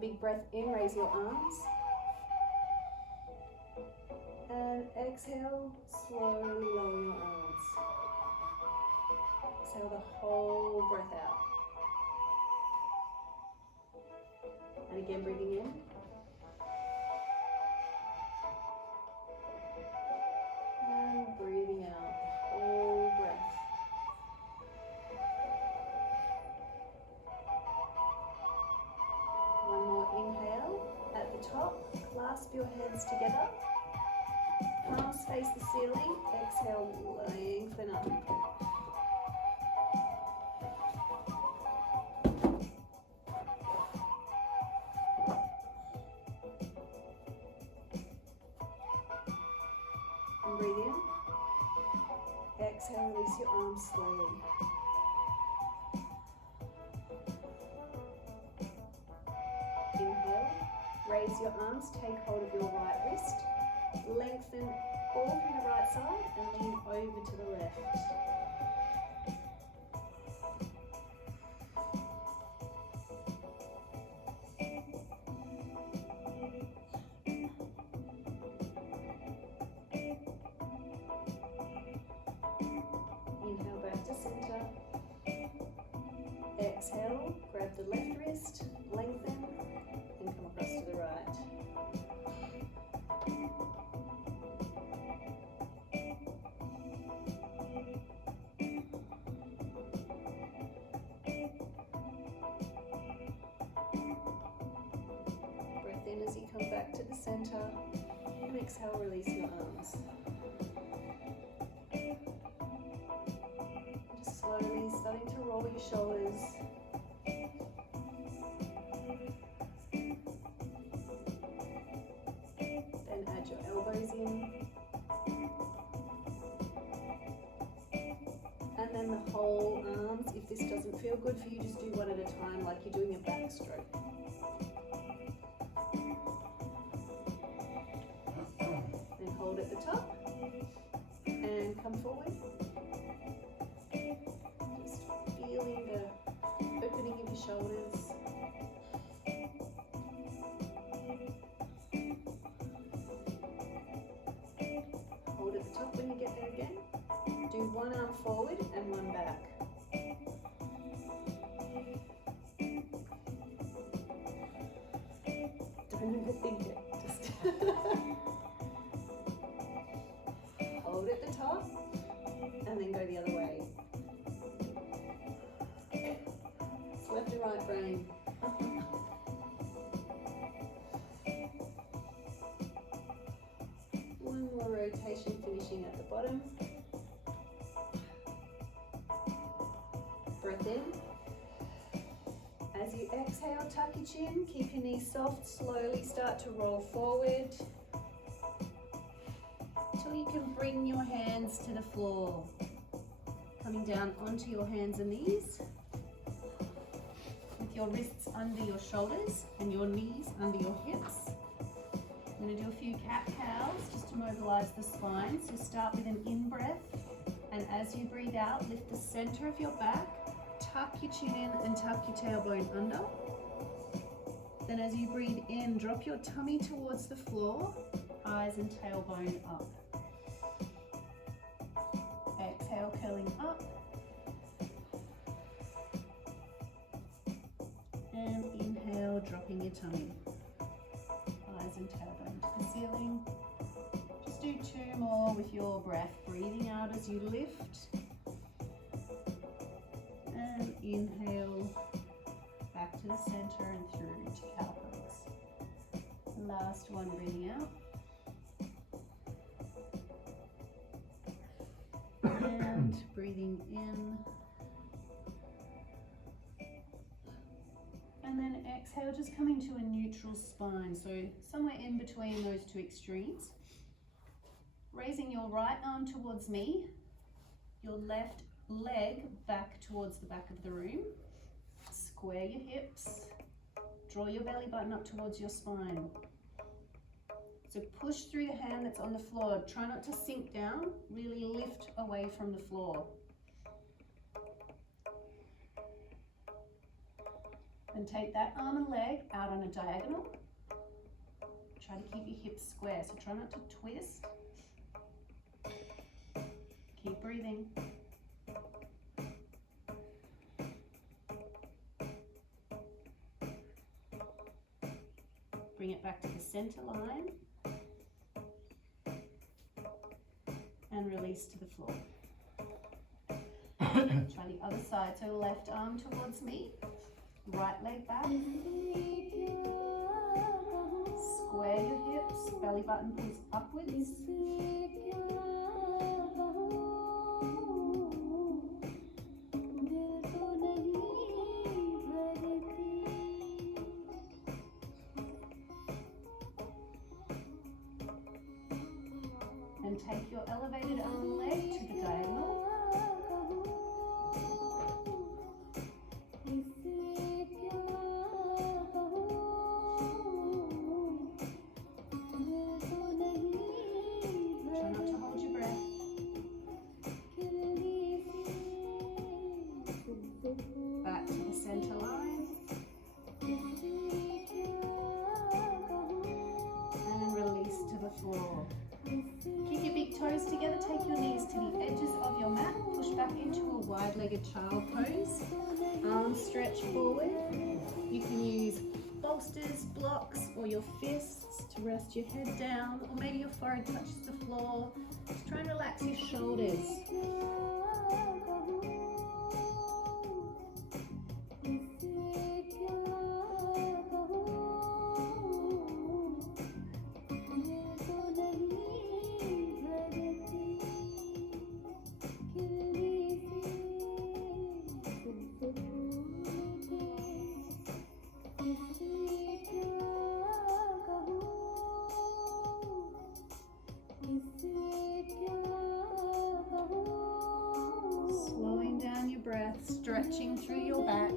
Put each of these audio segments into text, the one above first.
big breath in, raise your arms. And exhale, slowly lower your arms. Exhale the whole breath out. And again, breathing in. And breathing out the whole breath. One more inhale. At the top, clasp your hands together. Palms face the ceiling. Exhale, lengthen up. And breathe in. Exhale, release your arms slowly. Inhale, raise your arms, take hold of your right wrist. Lengthen all through the right side and lean over to the left. Inhale back to center. Exhale, grab the left wrist, lengthen, and come across to the right. Breath in as you come back to the center, and exhale, release your arms. Just slowly starting to roll your shoulders. Then add your elbows in. And then the whole arms. If this doesn't feel good for you, just do one at a time like you're doing a backstroke. Then hold at the top and come forward. Just feeling the opening of your shoulders. Hold at the top when you get there again. Do one arm forward and one back. Don't overthink it. Just hold at the top and then go the other way. It's left and right brain. One more rotation, finishing at the bottom. Breath in. As you exhale, tuck your chin, keep your knees soft, slowly start to roll forward till you can bring your hands to the floor. Coming down onto your hands and knees with your wrists under your shoulders and your knees under your hips. I'm going to do a few cat-cows just to mobilize the spine. So start with an in-breath, and as you breathe out, lift the center of your back, tuck your chin in and tuck your tailbone under. Then as you breathe in, drop your tummy towards the floor, eyes and tailbone up. Exhale, curling up. And inhale, dropping your tummy. Eyes and tailbone to the ceiling. Just do two more with your breath, breathing out as you lift. And inhale, back to the center and through to cow pose. Last one, breathing out. And breathing in. And then exhale, just coming to a neutral spine. So somewhere in between those two extremes. Raising your right arm towards me, your left leg back towards the back of the room. Square your hips. Draw your belly button up towards your spine. So push through the hand that's on the floor. Try not to sink down. Really lift away from the floor. And take that arm and leg out on a diagonal. Try to keep your hips square, so try not to twist. Keep breathing. Bring it back to the center line. And release to the floor. Try the other side, so left arm towards me, right leg back. Square your hips, belly button pulls upwards. And take your elevated arm and leg to the diagonal. Try not to hold your breath. Back to the center line. And release to the floor. Keep your big toes together, take your knees to the edges of your mat, push back into a wide-legged child pose, arms stretch forward. You can use bolsters, blocks, or your fists to rest your head down, or maybe your forehead touches the floor. Just try and relax your shoulders. Slowing down your breath, stretching through your back.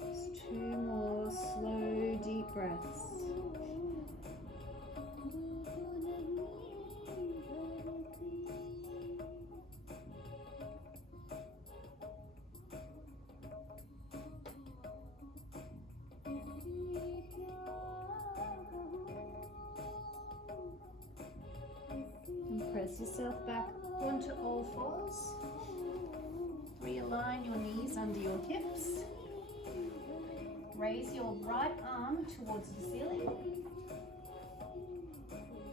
Just 2 more slow, deep breaths. And press yourself back onto all fours. Realign your knees under your hips. Raise your right arm towards the ceiling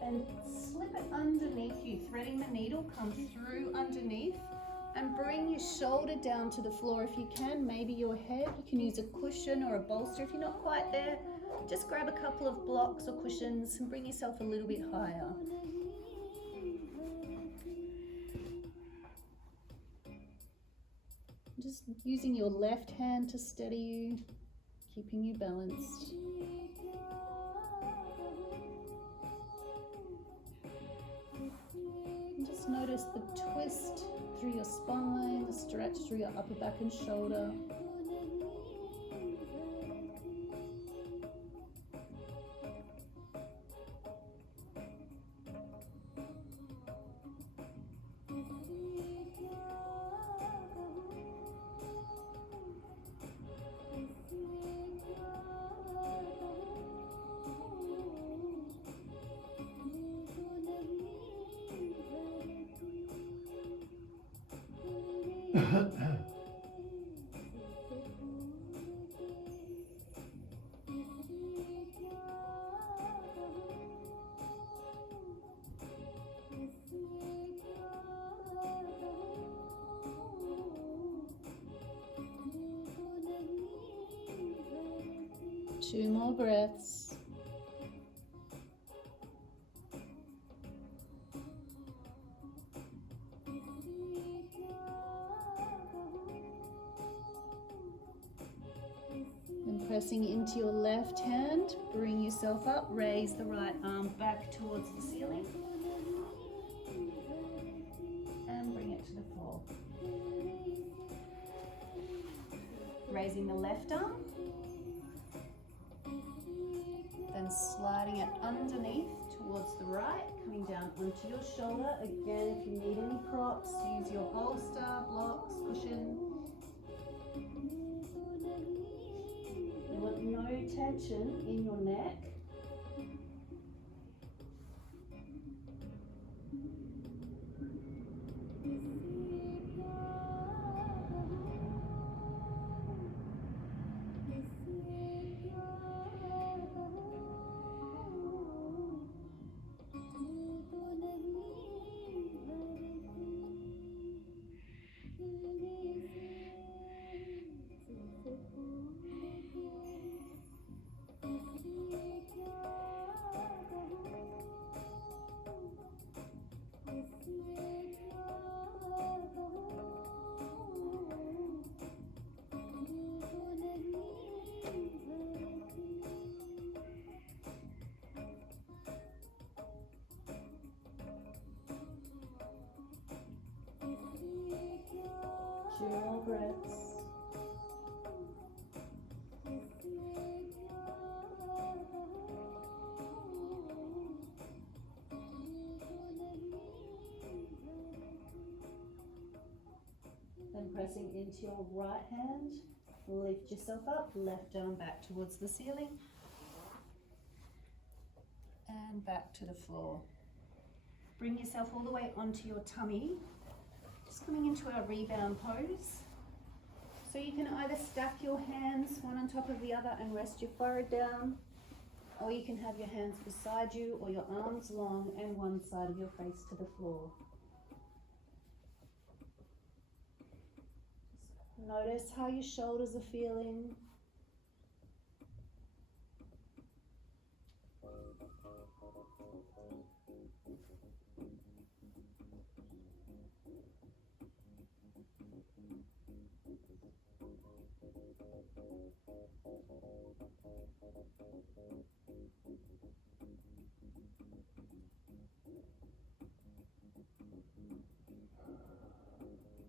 and slip it underneath you, threading the needle, come through underneath and bring your shoulder down to the floor if you can, maybe your head. You can use a cushion or a bolster. If you're not quite there, just grab a couple of blocks or cushions and bring yourself a little bit higher. Just using your left hand to steady you, keeping you balanced. And just notice the twist through your spine, the stretch through your upper back and shoulder. Two more breaths. pressing into your left hand, bring yourself up, raise the right arm back towards the ceiling and bring it to the floor. Raising the left arm, then sliding it underneath towards the right, coming down onto your shoulder. Again, if you need any props, use your bolster, blocks, cushion. You want no tension in your neck. Two more breaths. Then pressing into your right hand, lift yourself up, left arm back towards the ceiling and back to the floor. Bring yourself all the way onto your tummy. Just coming into our rebound pose. So you can either stack your hands one on top of the other and rest your forehead down, or you can have your hands beside you or your arms long and one side of your face to the floor. Just notice how your shoulders are feeling.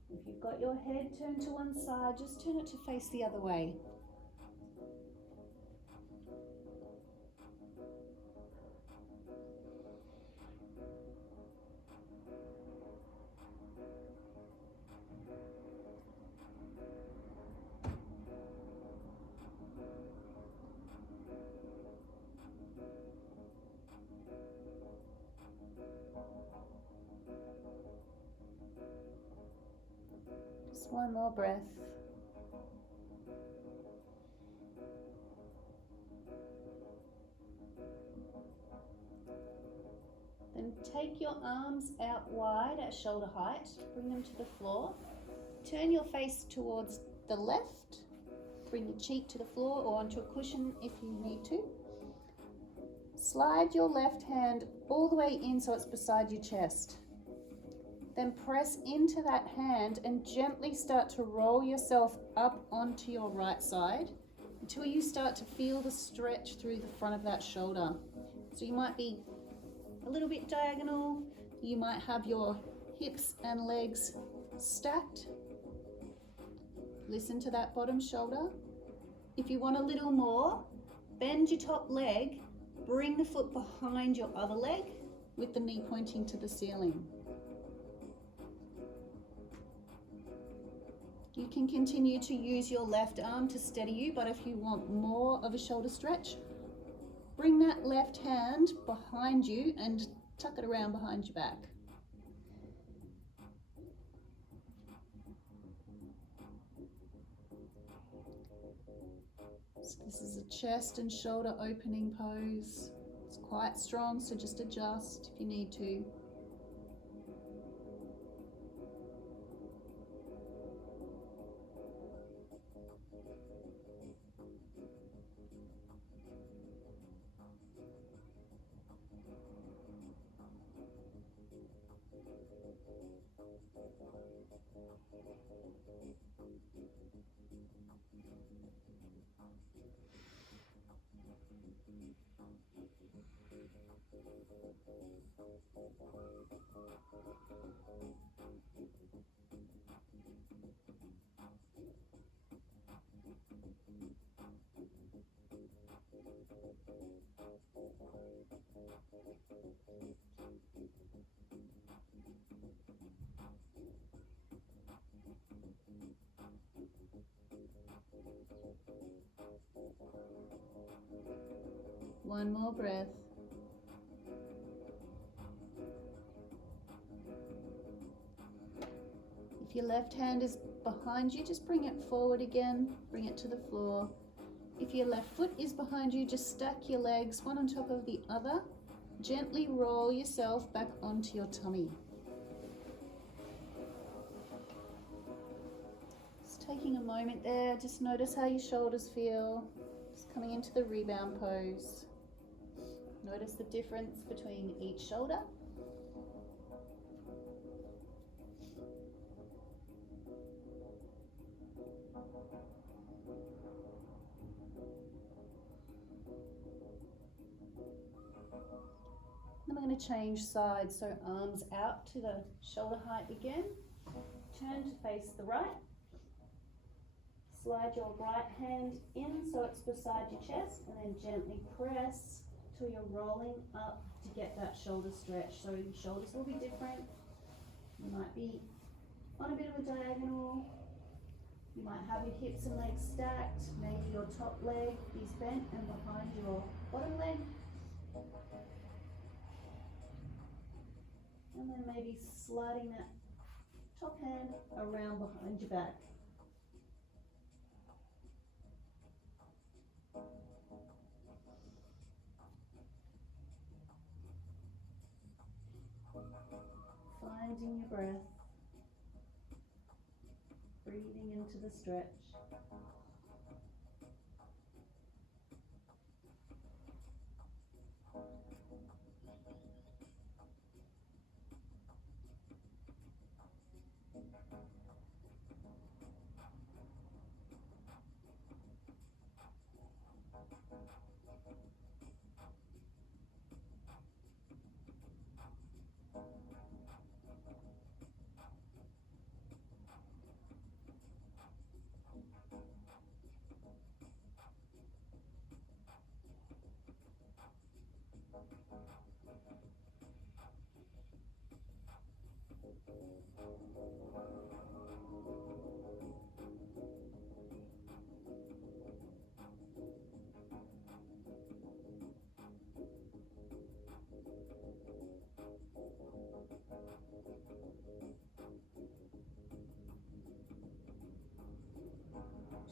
If you've got your head turned to one side, just turn it to face the other way. Just one more breath. Then take your arms out wide at shoulder height, bring them to the floor. Turn your face towards the left, bring your cheek to the floor or onto a cushion if you need to. Slide your left hand all the way in so it's beside your chest. Then press into that hand and gently start to roll yourself up onto your right side until you start to feel the stretch through the front of that shoulder. So you might be a little bit diagonal, you might have your hips and legs stacked. Listen to that bottom shoulder. If you want a little more, bend your top leg, bring the foot behind your other leg with the knee pointing to the ceiling. You can continue to use your left arm to steady you, but if you want more of a shoulder stretch, bring that left hand behind you and tuck it around behind your back. So this is a chest and shoulder opening pose. It's quite strong, so just adjust if you need to. One more breath. If your left hand is behind you, just bring it forward again. Bring it to the floor. If your left foot is behind you, just stack your legs one on top of the other. Gently roll yourself back onto your tummy. Just taking a moment there, just notice how your shoulders feel. Just coming into the rebound pose. Notice the difference between each shoulder. Then we're going to change sides, so arms out to the shoulder height again. Turn to face the right. Slide your right hand in so it's beside your chest, and then gently press till you're rolling up to get that shoulder stretch. So your shoulders will be different. You might be on a bit of a diagonal. You might have your hips and legs stacked. Maybe your top leg is bent and behind your bottom leg. And then maybe sliding that top hand around behind your back. Finding your breath. Breathing into the stretch.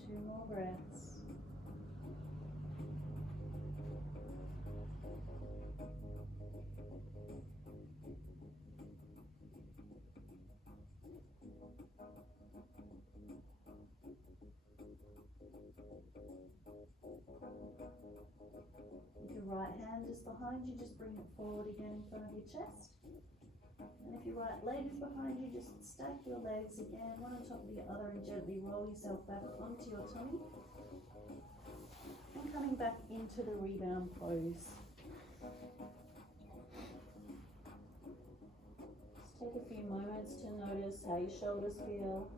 Two more breaths. If your right hand is behind you, just bring it forward again in front of your chest. And if your right leg is behind you, just stack your legs again, one on top of the other, and gently roll yourself back onto your tummy. And coming back into the rebound pose. Just take a few moments to notice how your shoulders feel.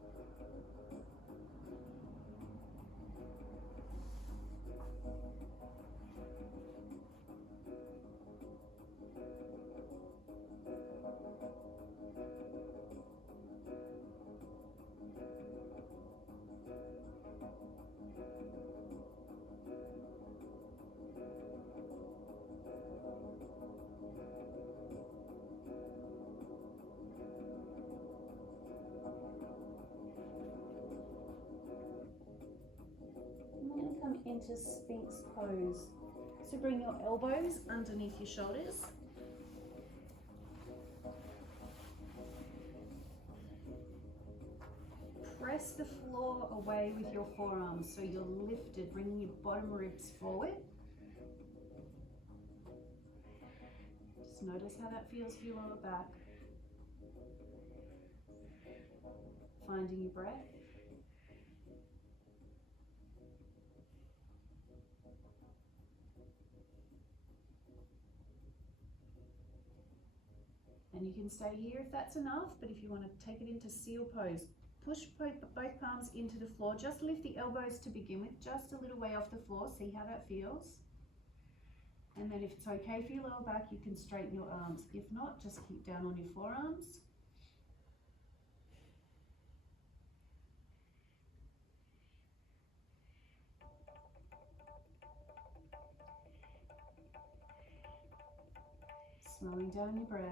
Come into Sphinx pose. So bring your elbows underneath your shoulders. Press the floor away with your forearms so you're lifted, bringing your bottom ribs forward. Just notice how that feels for you on the back. Finding your breath. And you can stay here if that's enough, but if you want to take it into seal pose, push both palms into the floor. Just lift the elbows to begin with, just a little way off the floor. See how that feels. And then if it's okay for your lower back, you can straighten your arms. If not, just keep down on your forearms. Slowing down your breath.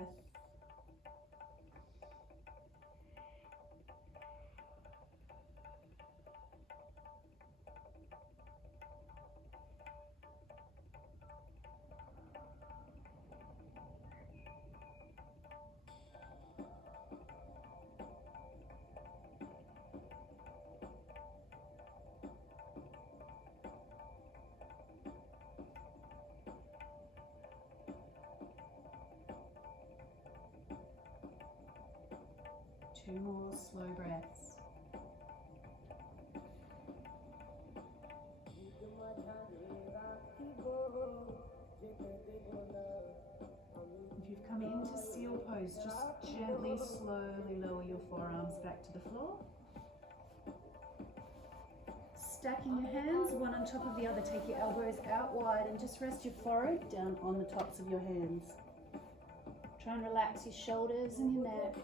Two more slow breaths. If you've come into seal pose, just gently, slowly lower your forearms back to the floor. Stacking your hands one on top of the other, take your elbows out wide and just rest your forehead down on the tops of your hands. Try and relax your shoulders and your neck.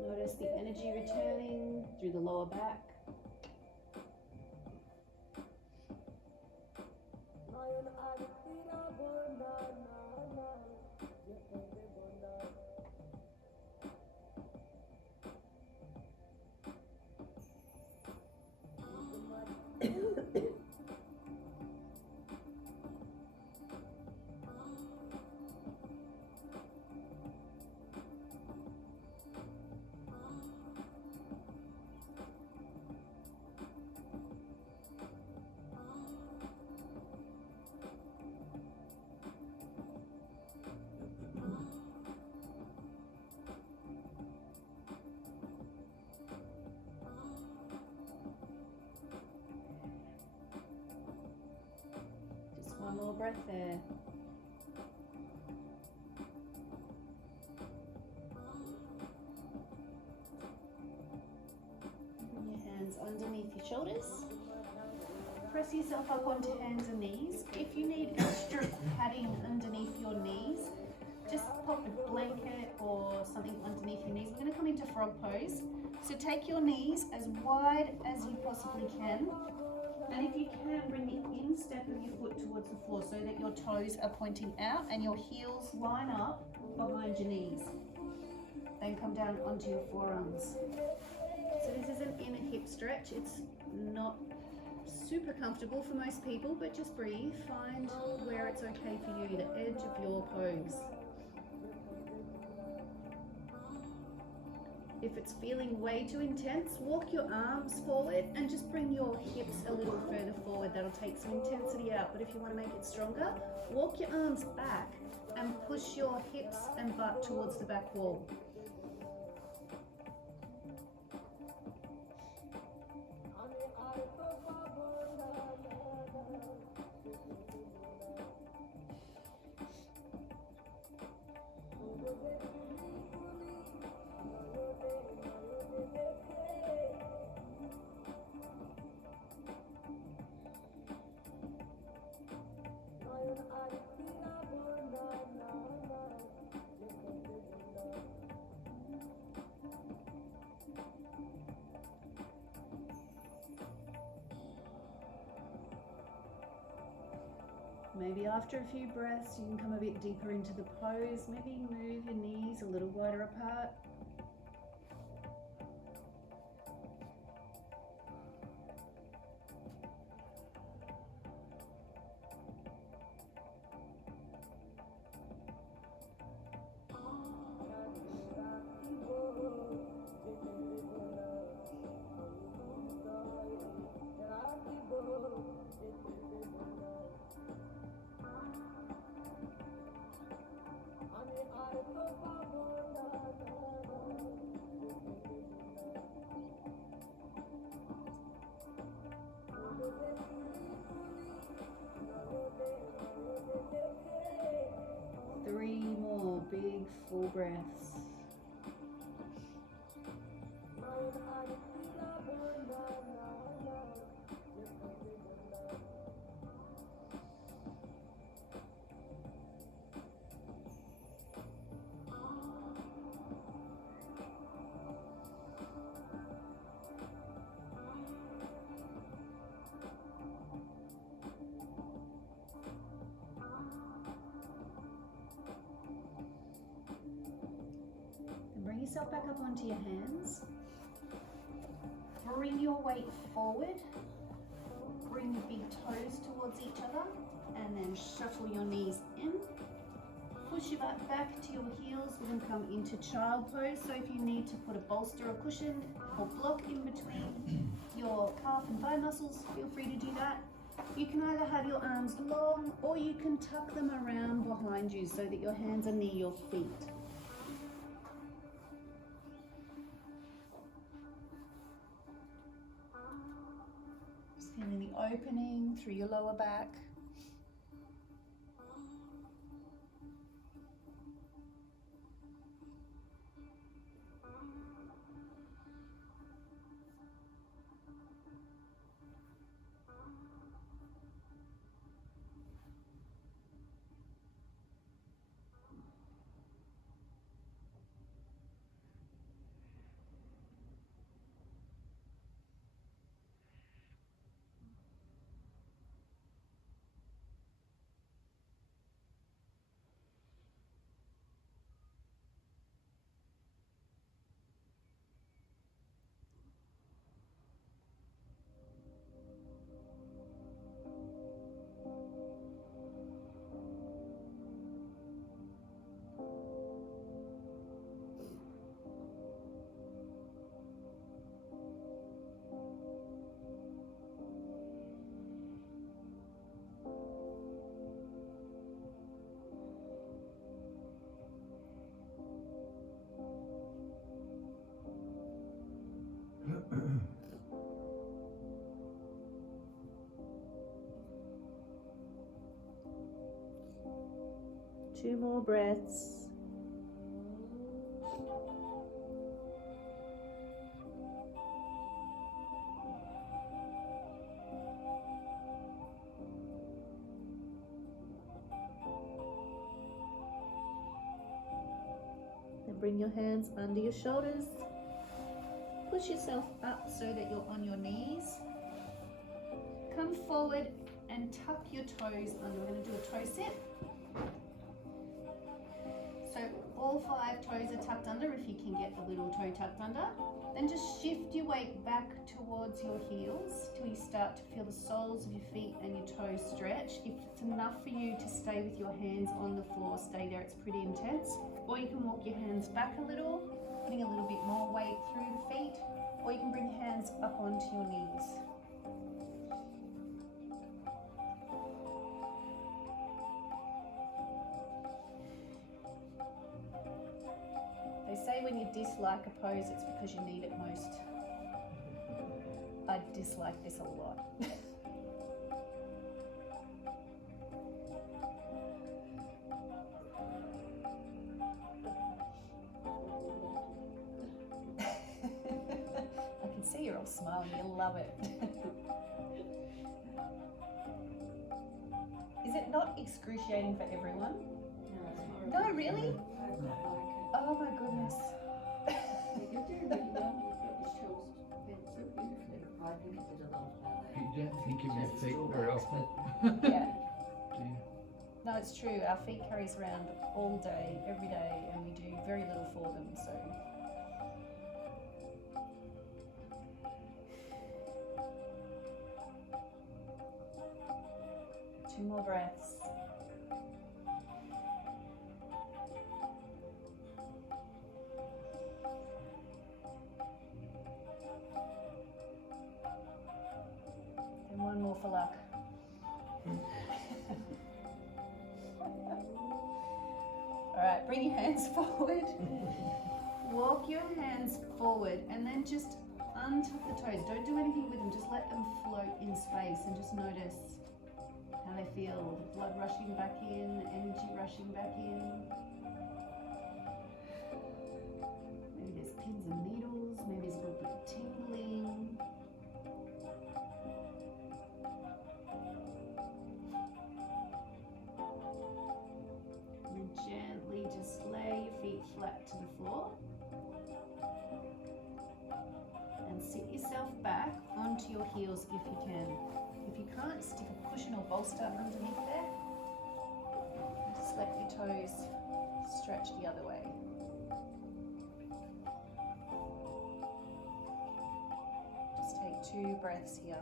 Notice the energy returning through the lower back. One more breath there. Bring your hands underneath your shoulders. Press yourself up onto hands and knees. If you need extra padding underneath your knees, just pop a blanket or something underneath your knees. We're going to come into frog pose. So take your knees as wide as you possibly can. And if you can, bring the instep of your foot towards the floor so that your toes are pointing out and your heels line up behind your knees. Then come down onto your forearms. So this is an inner hip stretch. It's not super comfortable for most people, but just breathe. Find where it's okay for you, the edge of your pose. If it's feeling way too intense, walk your arms forward and just bring your hips a little further forward. That'll take some intensity out, but if you want to make it stronger, walk your arms back and push your hips and butt towards the back wall. Maybe after a few breaths, you can come a bit deeper into the pose. Maybe move your knees a little wider apart. full breaths. Bring yourself back up onto your hands. Bring your weight forward. Bring your big toes towards each other and then shuttle your knees in. Push your butt back to your heels. We're going to come into child pose. So if you need to put a bolster or cushion or block in between your calf and thigh muscles, feel free to do that. You can either have your arms long or you can tuck them around behind you so that your hands are near your feet. Feeling the opening through your lower back. Two more breaths. Then bring your hands under your shoulders. Push yourself up so that you're on your knees. Come forward and tuck your toes under. We're going to do a toe set. So all 5 toes are tucked under if you can get the little toe tucked under. Then just shift your weight back towards your heels till you start to feel the soles of your feet and your toes stretch. If it's enough for you to stay with your hands on the floor, stay there, it's pretty intense. Or you can walk your hands back a little, putting a little bit more weight through the feet, or you can bring your hands up onto your knees. They say when you dislike a pose, it's because you need it most. I dislike this a lot. I can see you're all smiling, you love it. Is it not excruciating for everyone? No, really? Oh my goodness. You're doing really well. You've got your toes bent so beautifully. I think it did a lot of that. You don't think of your feet very often. Yeah. Do you? No, it's true. Our feet carry us around all day, every day, and we do very little for them, so. Two more breaths. And one more for luck. All right, bring your hands forward. Walk your hands forward and then just untuck the toes. Don't do anything with them, just let them float in space and just notice how they feel. The blood rushing back in, energy rushing back in. tingling. And then gently just lay your feet flat to the floor. And sit yourself back onto your heels if you can. If you can't, stick a cushion or bolster underneath there. And just let your toes stretch the other way. Just take 2 breaths here.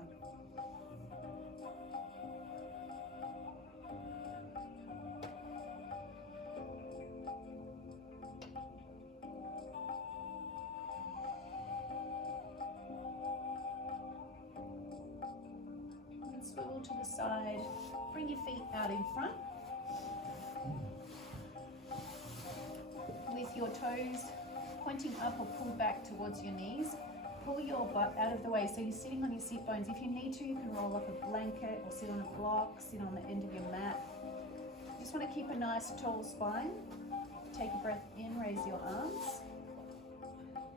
And swivel to the side. Bring your feet out in front. With your toes pointing up or pulled back towards your knees, pull your butt out of the way so you're sitting on your sit bones. If you need to, you can roll up a blanket or sit on a block, sit on the end of your mat. You just want to keep a nice tall spine. Take a breath in, raise your arms.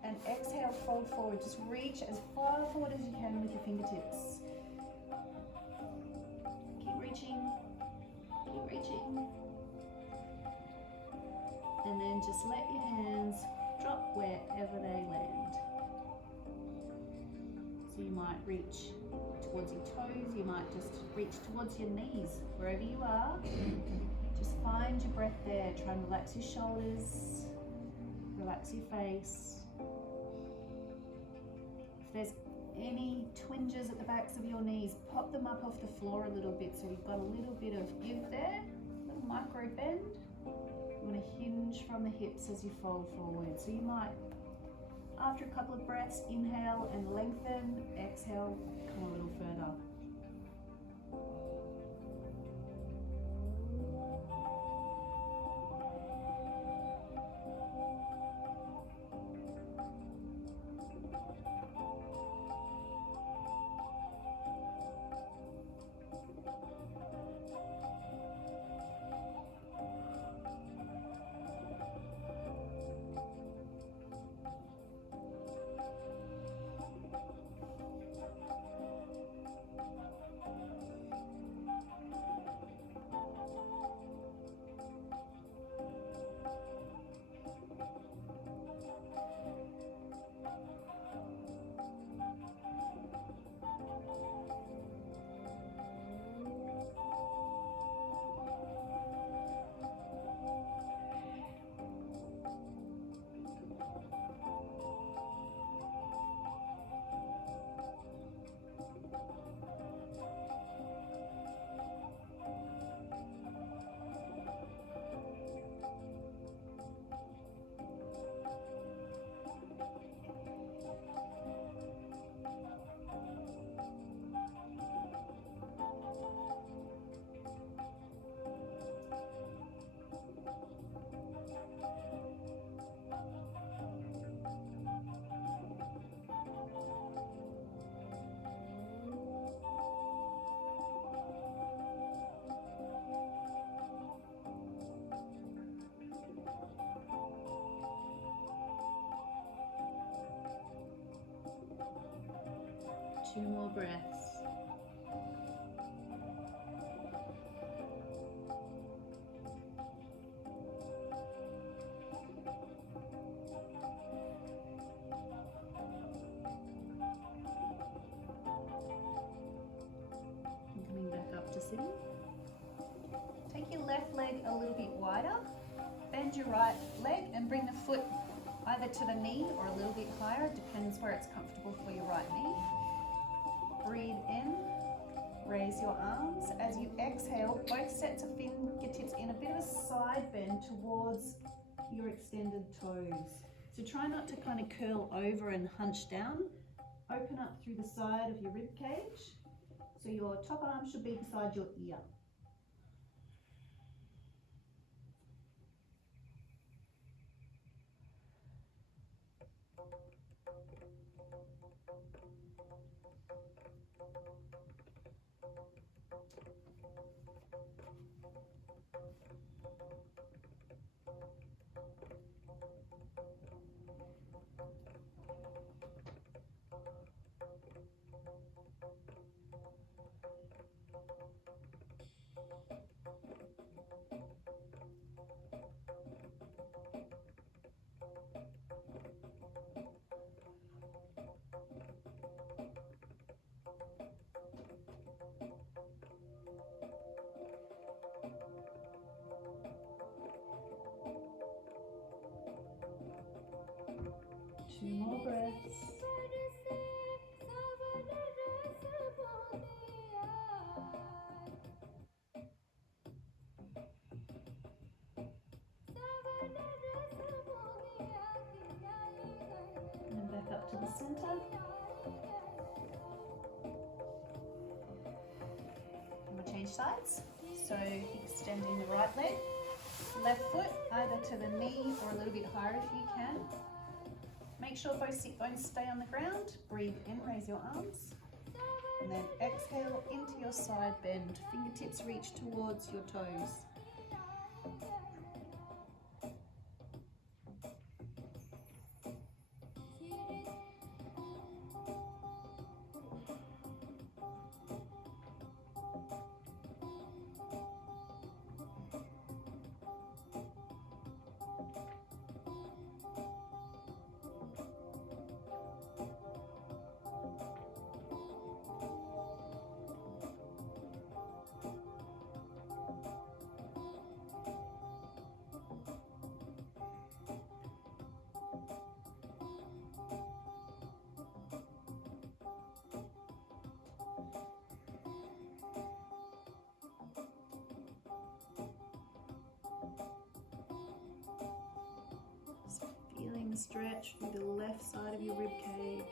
And exhale, fold forward. Just reach as far forward as you can with your fingertips. Keep reaching, keep reaching. And then just let your hands drop wherever they land. So you might reach towards your toes, you might just reach towards your knees, wherever you are. Just find your breath there. Try and relax your shoulders, relax your face. If there's any twinges at the backs of your knees, pop them up off the floor a little bit so you've got a little bit of give there, a little micro bend. You want to hinge from the hips as you fold forward. So you might, after a couple of breaths, inhale and lengthen, exhale, come a little further. Two more breaths. And coming back up to sitting. Take your left leg a little bit wider. Bend your right leg and bring the foot either to the knee or a little bit higher. It depends where it's comfortable for your right knee. Breathe in, raise your arms. As you exhale, both sets of fingertips in a bit of a side bend towards your extended toes. So try not to kind of curl over and hunch down. Open up through the side of your rib cage. So your top arm should be beside your ear. 2 more breaths. And back up to the center. And we'll change sides. So extending the right leg, left foot either to the knee or a little bit higher if you can. Make sure both sit bones stay on the ground. Breathe in, raise your arms. And then exhale into your side bend. Fingertips reach towards your toes. Feeling the stretch through the left side of your rib cage.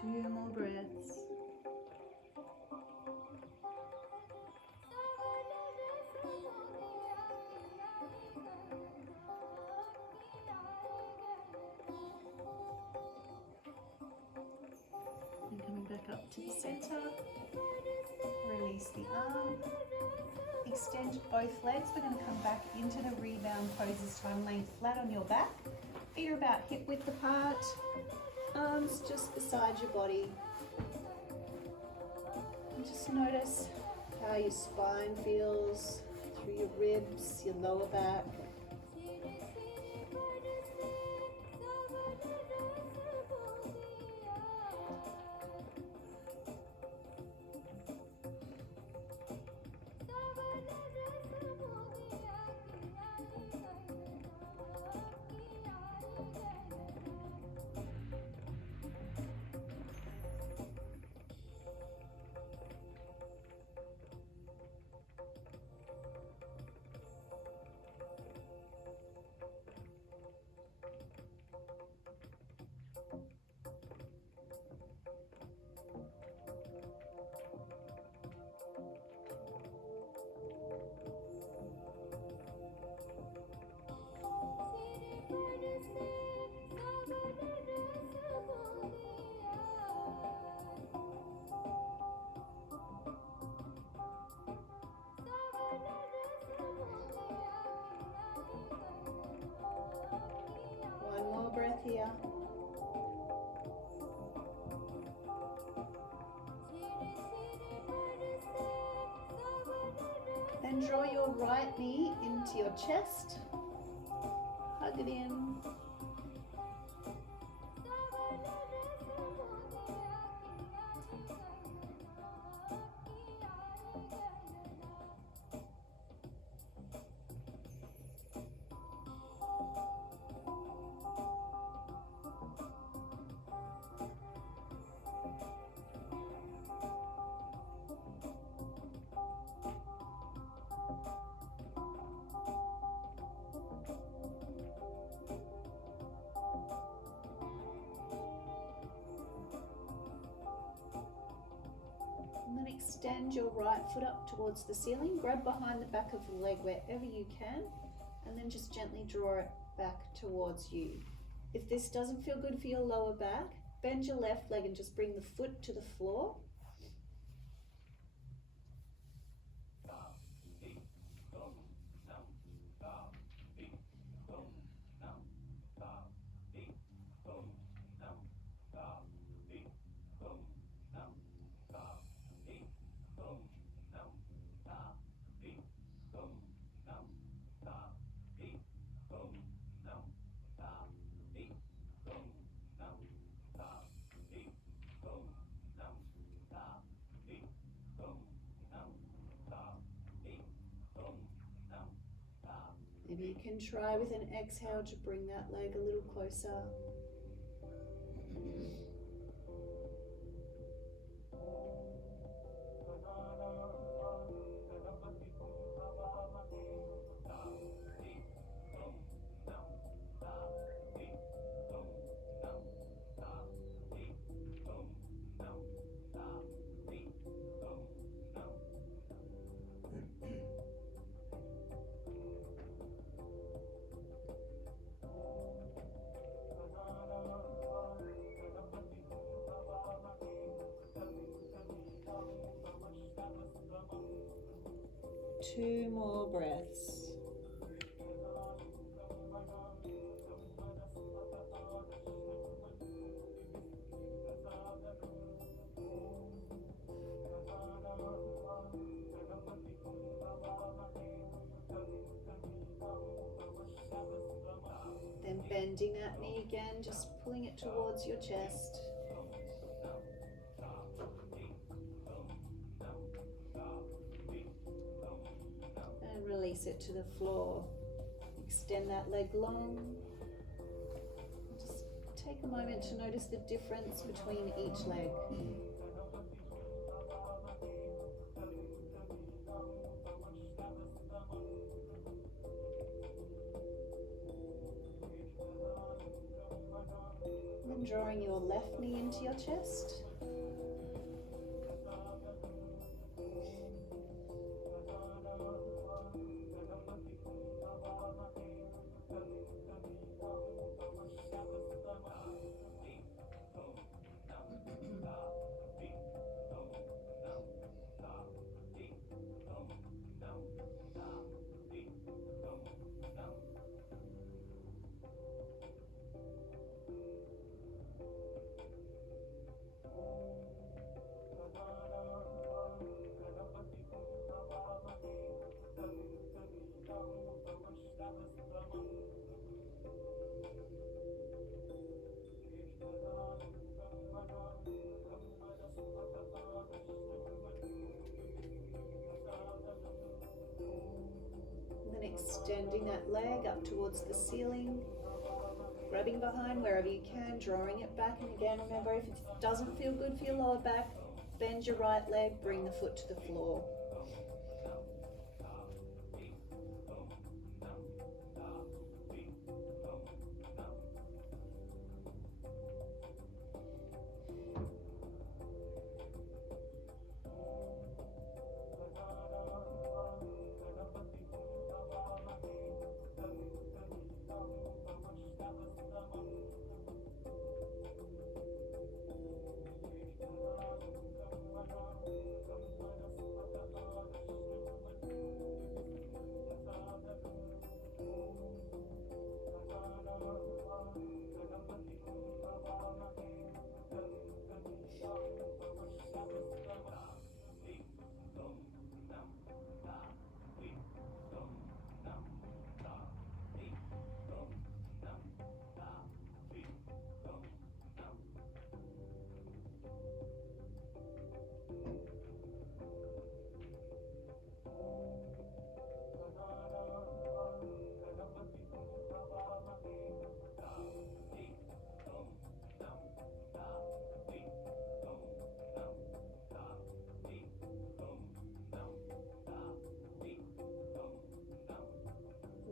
Two more breaths. And coming back up to the center. Release the arm. Extend both legs. We're going to come back into the rebound pose this time, laying flat on your back. Feet are about hip width apart. Arms just beside your body. And just notice how your spine feels through your ribs, your lower back. One more breath here. Then draw your right knee into your chest. Hug it in. And then extend your right foot up towards the ceiling. Grab behind the back of the leg wherever you can, and then just gently draw it back towards you. If this doesn't feel good for your lower back, bend your left leg and just bring the foot to the floor. You can try with an exhale to bring that leg a little closer. Two more breaths. Then bending that knee again, just pulling it towards your chest. And release it to the floor. Extend that leg long. Just take a moment to notice the difference between each leg. Then drawing your left knee into your chest. Extending that leg up towards the ceiling, grabbing behind wherever you can, drawing it back. And again, remember, if it doesn't feel good for your lower back, bend your right leg, bring the foot to the floor.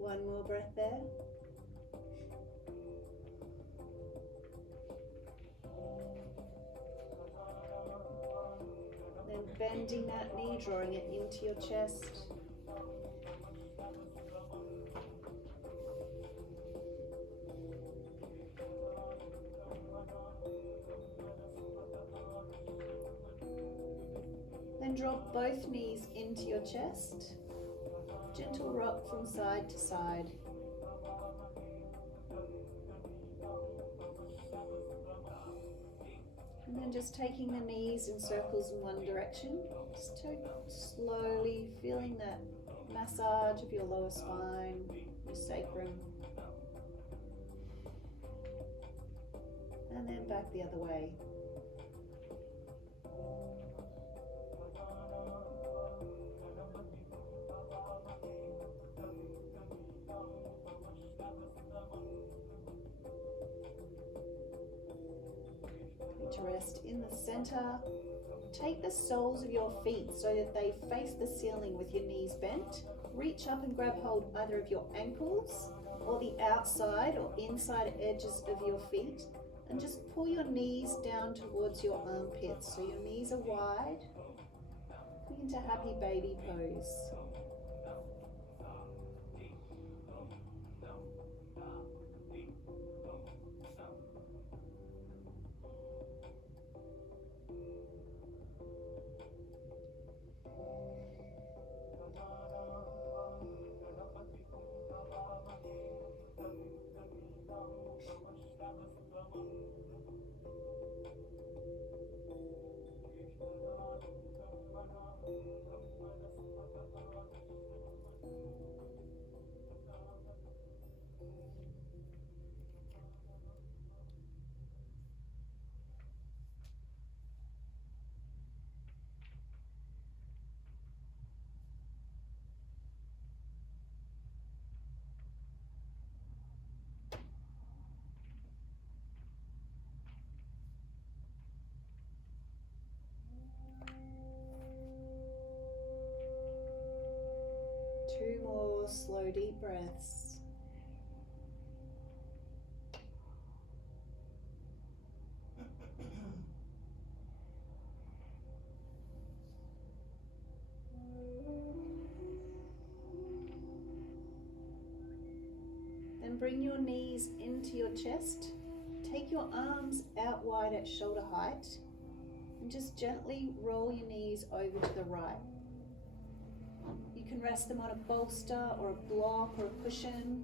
One more breath there. Then bending that knee, drawing it into your chest. Then drop both knees into your chest. Gentle rock from side to side. And then just taking the knees in circles in one direction. Just slowly feeling that massage of your lower spine, your sacrum. And then back the other way. to rest in the center. Take the soles of your feet so that they face the ceiling with your knees bent. Reach up and grab hold either of your ankles or the outside or inside edges of your feet, and just pull your knees down towards your armpits so your knees are wide. Coming into happy baby pose. Two more slow, deep breaths. Then bring your knees into your chest. Take your arms out wide at shoulder height and just gently roll your knees over to the right. You can rest them on a bolster or a block or a cushion.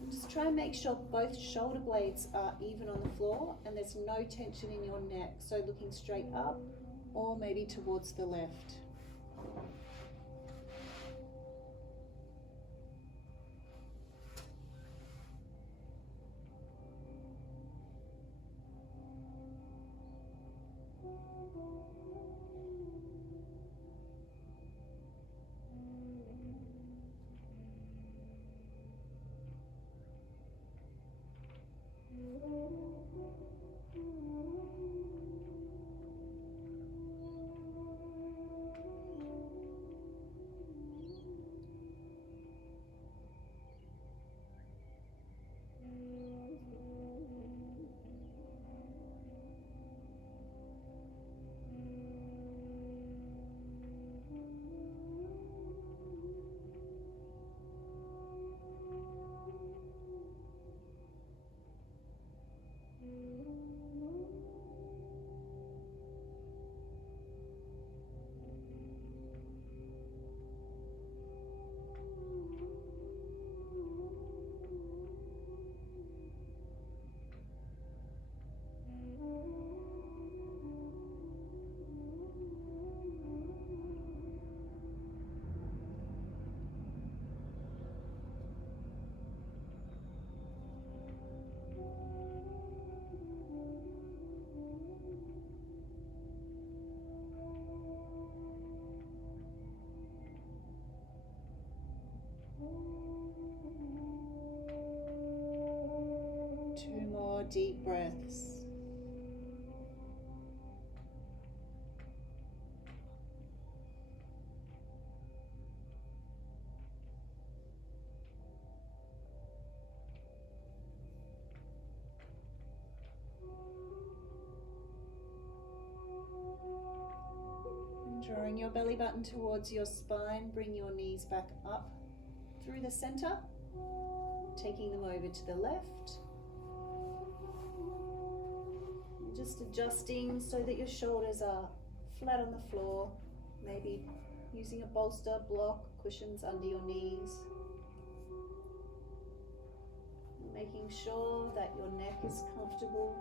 And just try and make sure both shoulder blades are even on the floor and there's no tension in your neck. So looking straight up or maybe towards the left. Two more deep breaths. And drawing your belly button towards your spine, bring your knees back up through the center, taking them over to the left. Just adjusting so that your shoulders are flat on the floor, maybe using a bolster, block, cushions under your knees. Making sure that your neck is comfortable.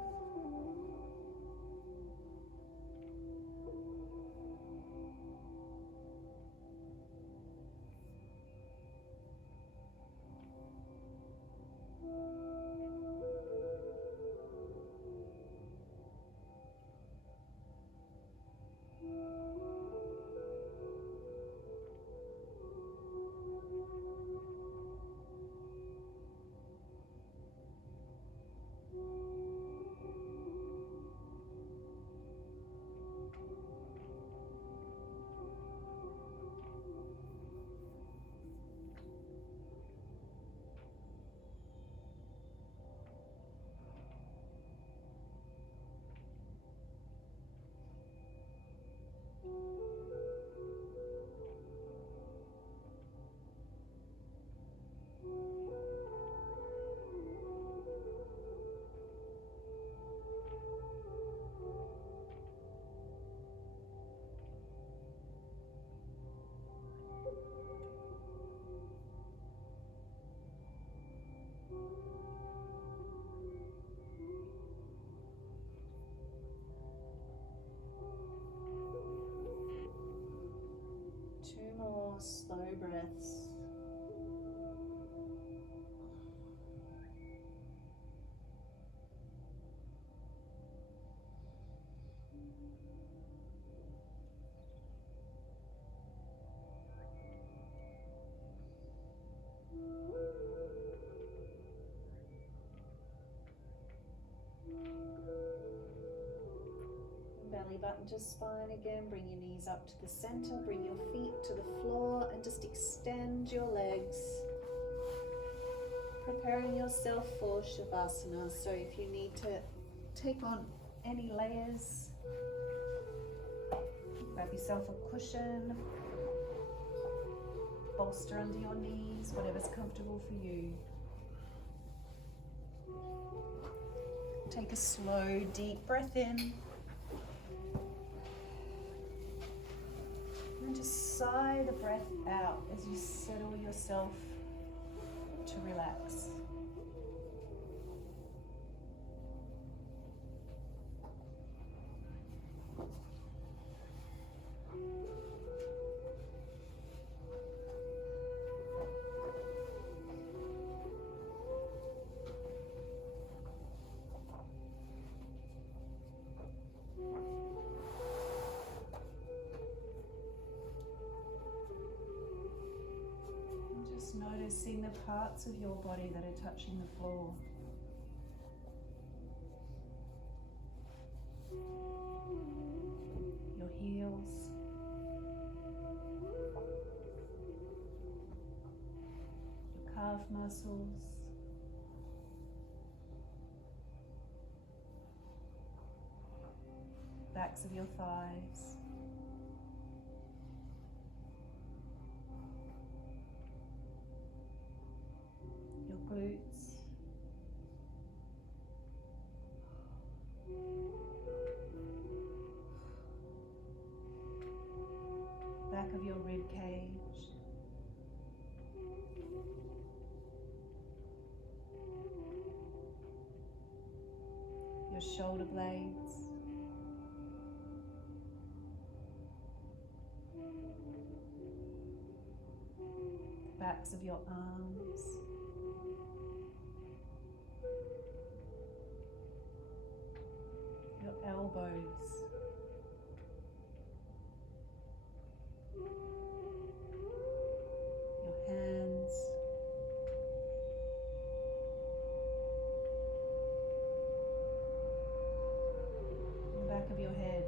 more slow breaths. Belly button to spine again. Bring your knees up to the center. Bring your feet to the floor and just extend your legs. Preparing yourself for Shavasana. So if you need to take on any layers, grab yourself a cushion, bolster under your knees, whatever's comfortable for you. Take a slow, deep breath in. And just sigh the breath out as you settle yourself to relax. Just noticing the parts of your body that are touching the floor. Your heels. Your calf muscles. Backs of your thighs. Glutes, back of your rib cage, your shoulder blades, backs of your arms, your elbows, your hands, the back of your head,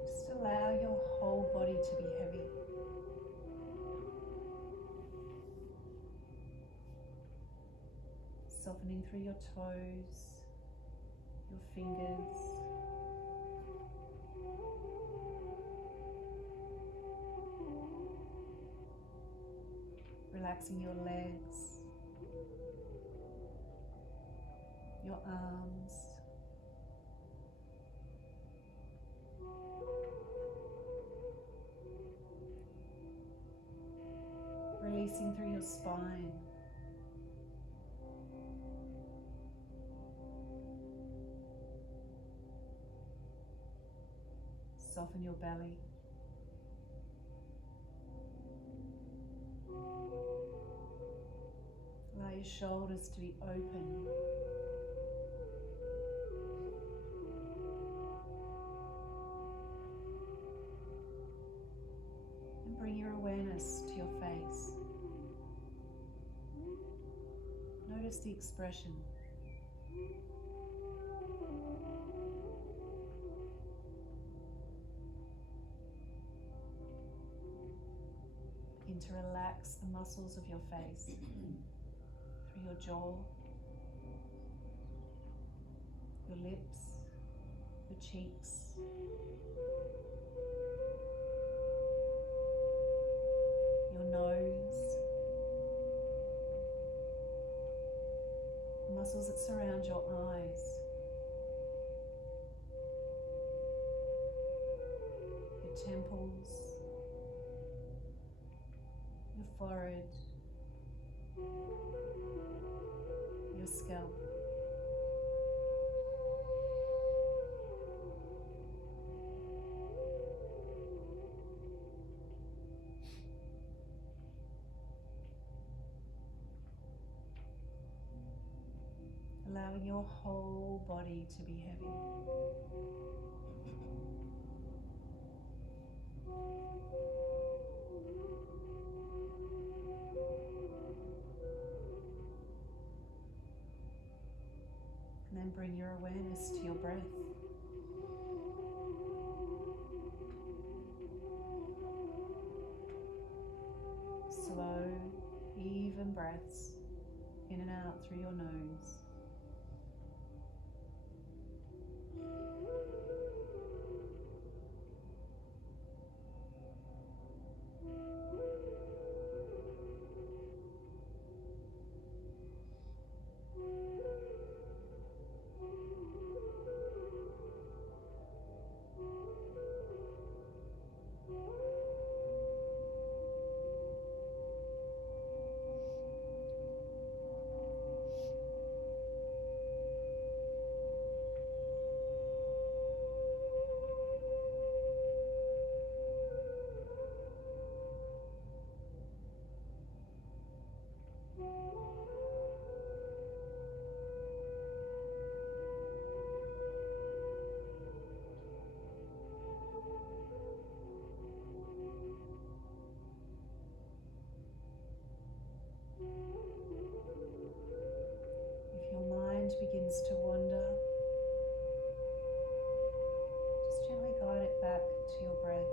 just allow your whole body to be heavy. Softening through your toes, your fingers, relaxing your legs, your arms, releasing through your spine. Soften your belly. Allow your shoulders to be open. And bring your awareness to your face. Notice the expression. Begin to relax the muscles of your face through your jaw, your lips, your cheeks, your nose, the muscles that surround your eyes, your temples, your forehead, your scalp. allowing your whole body to be heavy. And then bring your awareness to your breath. Slow, even breaths in and out through your nose. If your mind begins to wander, just gently guide it back to your breath.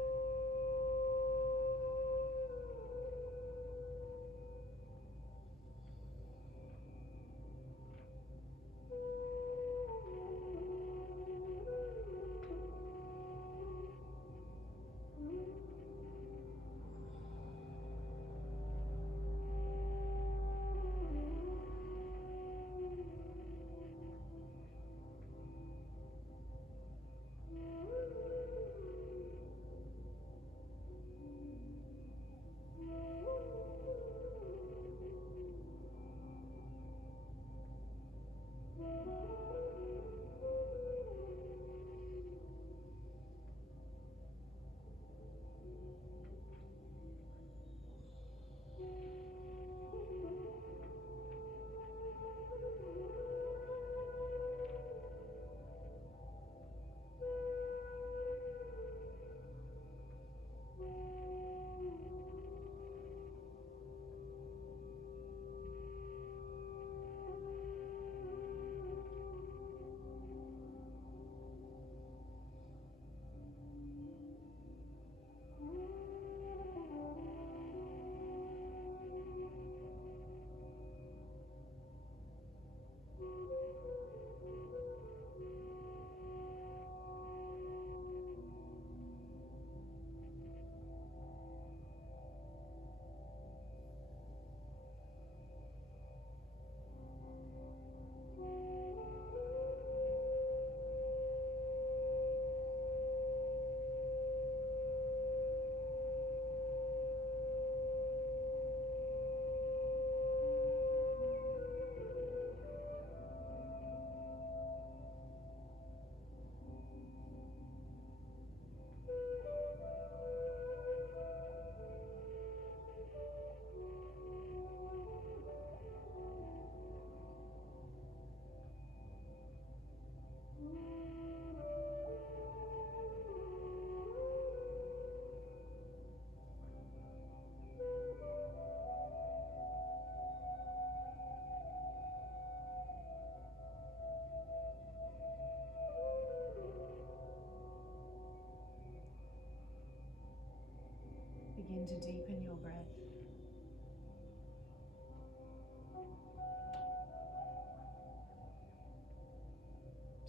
Begin to deepen your breath.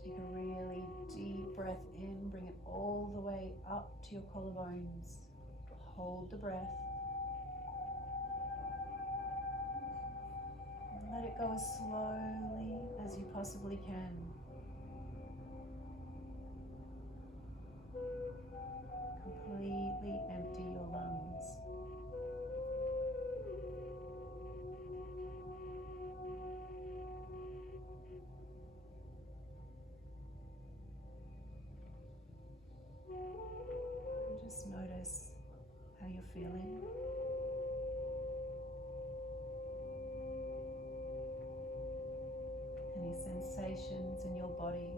Take a really deep breath in, bring it all the way up to your collarbones. Hold the breath. And let it go as slowly as you possibly can. Completely empty your lungs. And just notice how you're feeling. Any sensations in your body,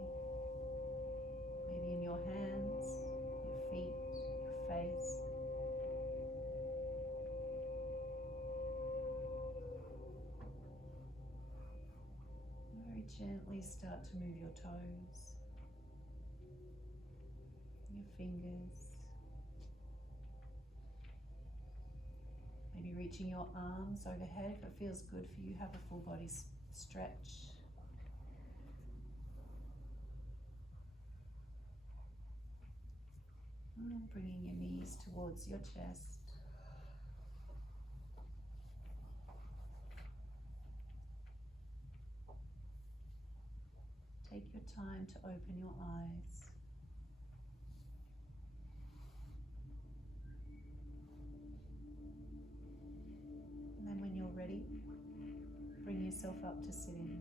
maybe in your hands, your feet, your face. Very gently start to move your toes, your fingers, maybe reaching your arms overhead if it feels good for you. Have a full body stretch. And bringing your knees towards your chest. Take your time to open your eyes. And then when you're ready, bring yourself up to sitting.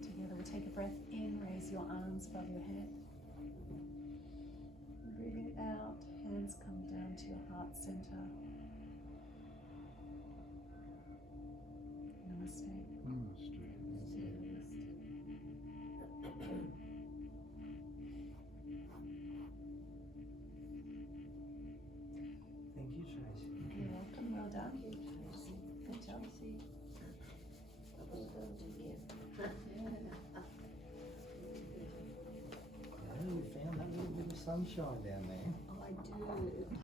Together we'll take a breath in, raise your arms above your head. Breathing out, hands come down to your heart center. Namaste. Thank you, Tracey. You're welcome, well done. Thank you, Tracey. Good job. Tracey. That was good to hear. Yeah, we found that little bit of sunshine down there. I do.